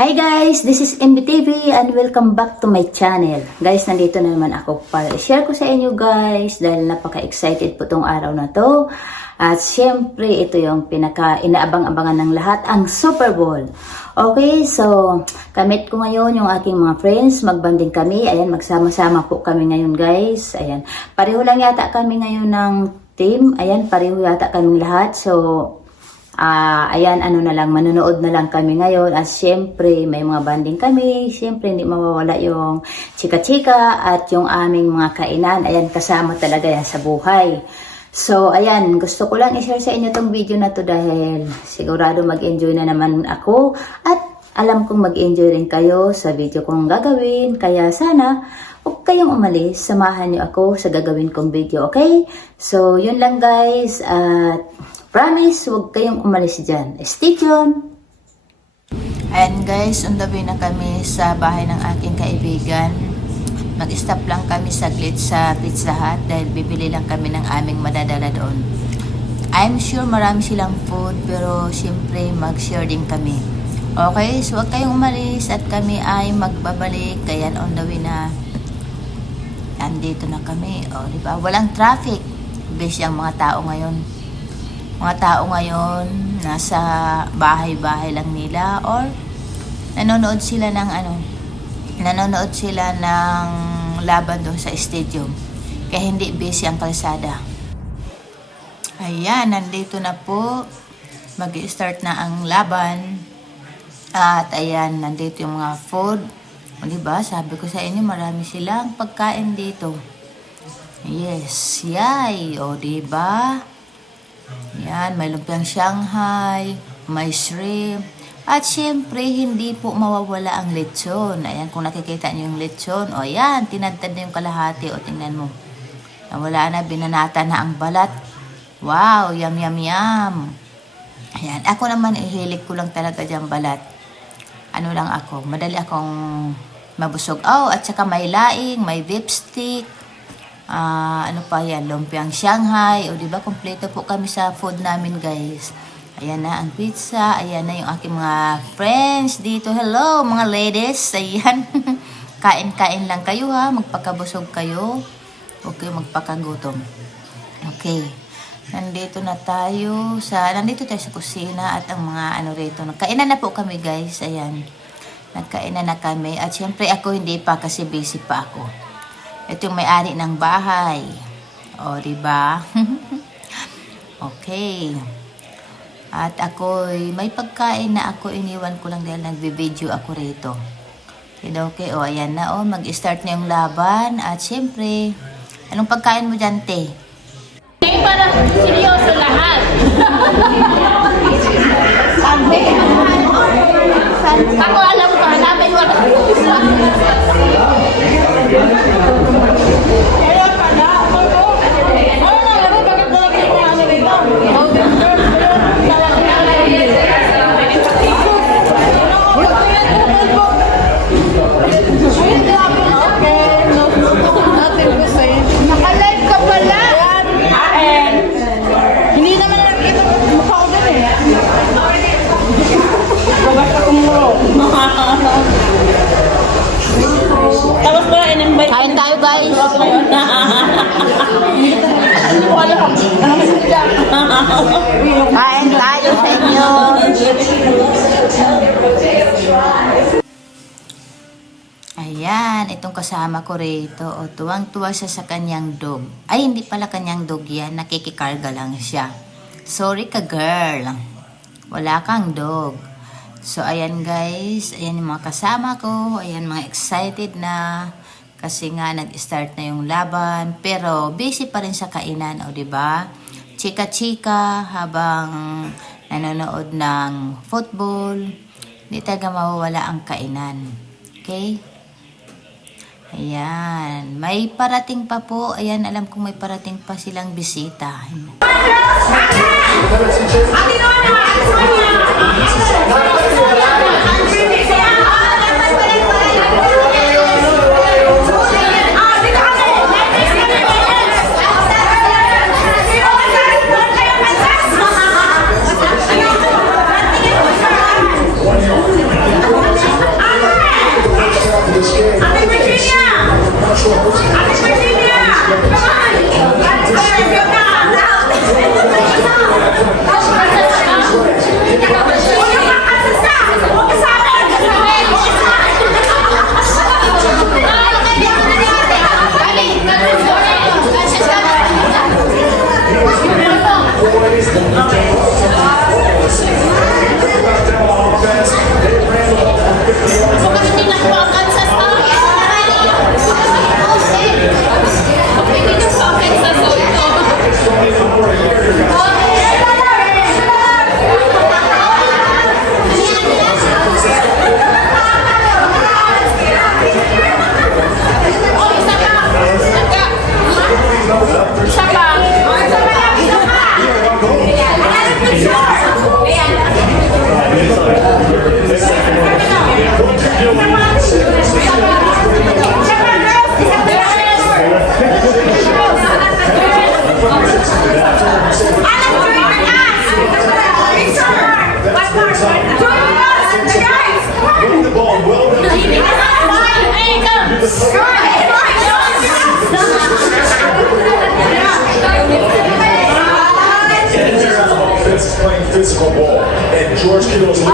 Hi guys, this is MBTV and welcome back to my channel. Guys, nandito na naman ako para i-share ko sa inyo guys dahil napaka-excited po tong araw na to. At syempre, ito yung pinaka-inaabang-abangan ng lahat, ang Super Bowl. Okay, so kamit ko ngayon yung aking mga friends, magbanding kami. Ayan, magsama-sama po kami ngayon guys. Ayan, pareho lang yata kami ngayon ng team. Ayan, pareho yata kami lahat. So, ayan, manonood na lang kami ngayon. At syempre, may mga banding kami. Syempre, hindi mawawala yung chika-chika at yung aming mga kainan. Ayan, kasama talaga yan sa buhay. So, ayan, gusto ko lang i-share sa inyo tong video na to dahil sigurado mag-enjoy na naman ako. At alam kong mag-enjoy rin kayo sa video kong gagawin. Kaya sana, huwag kayong umalis. Samahan niyo ako sa gagawin kong video, okay? So, yun lang guys. At promise, huwag kayong umalis dyan. Stay tuned! Ayan guys, on the way na kami sa bahay ng aking kaibigan. Mag-stop lang kami saglit sa Pizza Hut dahil bibili lang kami ng aming madadala doon. I'm sure marami silang food pero siyempre mag-share din kami. Okay, so huwag kayong umalis at kami ay magbabalik. Kaya on the way na. Andito na kami. O, diba? Walang traffic. Busy ang mga tao ngayon. Mga tao ngayon nasa bahay-bahay lang nila or nanonood sila ng laban doon sa stadium kaya hindi busy ang kalsada. Ayan, nandito na po, mag-start na ang laban at ayan, nandito yung mga food. O diba, sabi ko sa inyo marami silang pagkain dito. Yes, yay, o diba. Yan, may lumpiang Shanghai, may shrimp, at syempre, hindi po mawawala ang lechon. Ayan, kung nakikita niyo yung lechon, o yan, tinadtad na yung kalahati, o tingnan mo. Wala na, binanata na ang balat. Wow, yum, yum, yum. Ayan, ako naman, ihilig ko lang talaga dyan balat. Ano lang ako, madali akong mabusog. Oh, at saka may laing, may beef stick. Ano pa yan, lumpiang Shanghai. O diba, kompleto po kami sa food namin guys. Ayan na ang pizza. Ayan na yung aking mga friends dito. Hello mga ladies. Ayan. Kain-kain lang kayo ha. Magpakabusog kayo. Okay, magpakagutom. Okay. Nandito tayo sa kusina at ang mga rito. Nagkainan na po kami guys. Ayan. Nagkainan na kami. At syempre ako hindi pa kasi busy pa ako. Ito yung may-ari ng bahay. O, diba? Okay. At ako'y may pagkain na ako iniwan ko lang dahil nagbe-video ako rito. Okay, o, ayan na, o. Mag-start na yung laban. At syempre, anong pagkain mo dyan, te? Parang seryoso lahat. Ako alam ko, hanapin mo. Naka-live ka pala. Hindi naman nakikita ko mukha ko dun eh. Basta kumuro. Tapos ba, in-invite? Kain tayo guys. Kain tayo sa inyo! Ayan, itong kasama ko rito. O, tuwang-tuwa siya sa kanyang dog. Ay, hindi pala kanyang dog yan. Nakikikarga lang siya. Sorry ka, girl. Wala kang dog. So, ayan guys. Ayan yung mga kasama ko. Ayan, mga excited na. Kasi nga, nag-start na yung laban. Pero, busy pa rin sa kainan. O, diba? Chika-chika habang nanonood ng football. Hindi talaga mawawala ang kainan. Okay? Ayan. May parating pa po. Ayan, alam kong may parating pa silang bisita. Playing physical ball, and George Kittle's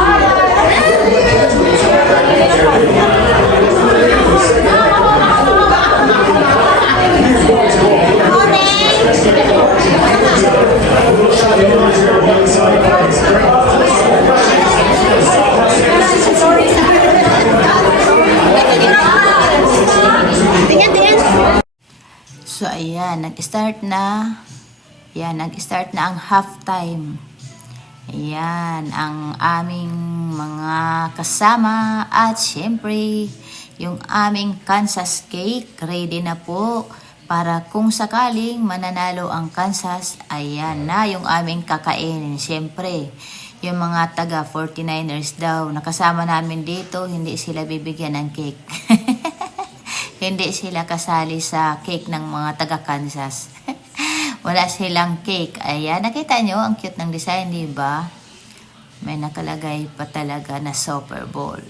So ayan, nag-start na. Yan, nag-start na ang halftime. Ayan, ang aming mga kasama at syempre, yung aming Kansas cake ready na po para kung sakaling mananalo ang Kansas, ayan na yung aming kakainin. Syempre, yung mga taga 49ers daw, nakasama namin dito, hindi sila bibigyan ng cake. Hindi sila kasali sa cake ng mga taga Kansas. Wala silang cake. Ayan, nakita nyo, ang cute ng design, di ba? May nakalagay pa talaga na Super Bowl.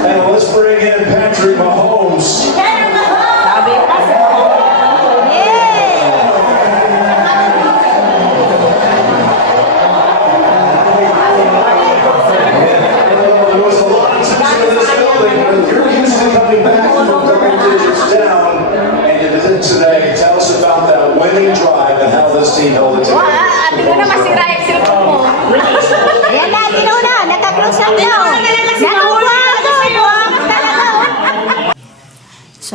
And let's bring in Patrick Mahomes. There was a lot of tension in this building, but you're used to coming back from double digits down, and you did it today. Tell us about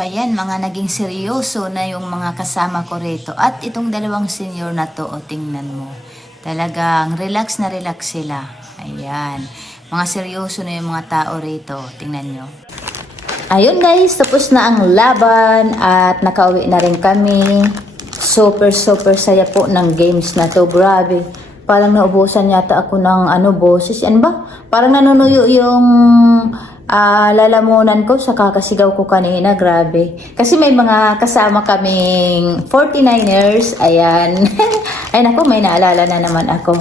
ayan, mga naging seryoso na yung mga kasama ko rito. At itong dalawang senior na to, o tingnan mo. Talagang relax na relax sila. Ayan. Mga seryoso na yung mga tao rito. Tingnan nyo. Ayun guys, tapos na ang laban at nakauwi na rin kami. Super saya po ng games na to. Grabe. Parang naubusan yata ako ng boses. Ano ba? Parang nanunuyo yung lalamunan ko sa kakasigaw ko kanina. Grabe. Kasi may mga kasama kaming 49ers. Ayan. Ay naku, may naalala na naman ako.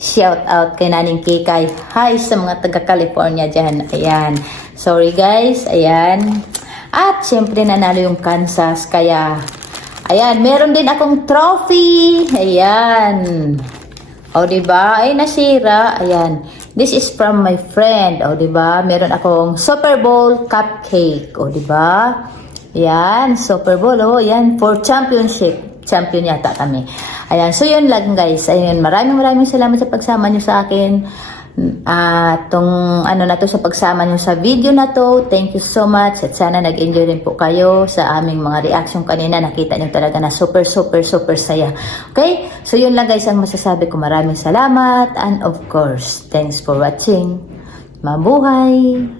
Shout out kay Naning Kikay. Hi sa mga taga California dyan. Ayan. Sorry guys. Ayan. At syempre nanalo yung Kansas. Kaya ayan, meron din akong trophy. Ayan. O, diba? Ay, nasira. Ayan. This is from my friend. O, diba? Meron akong Super Bowl cupcake. O, diba? Ayan, Super Bowl. O, ayan, for championship. Champion yata kami. Ayan, so yun lang guys. Ayan, maraming salamat sa pagsama nyo sa akin. Tong na to sa pagsama nyo sa video na to. Thank you so much at sana nag-enjoy rin po kayo sa aming mga reaction kanina. Nakita nyo talaga na super saya. Okay? So yun lang guys ang masasabi ko. Maraming salamat and of course, thanks for watching. Mabuhay!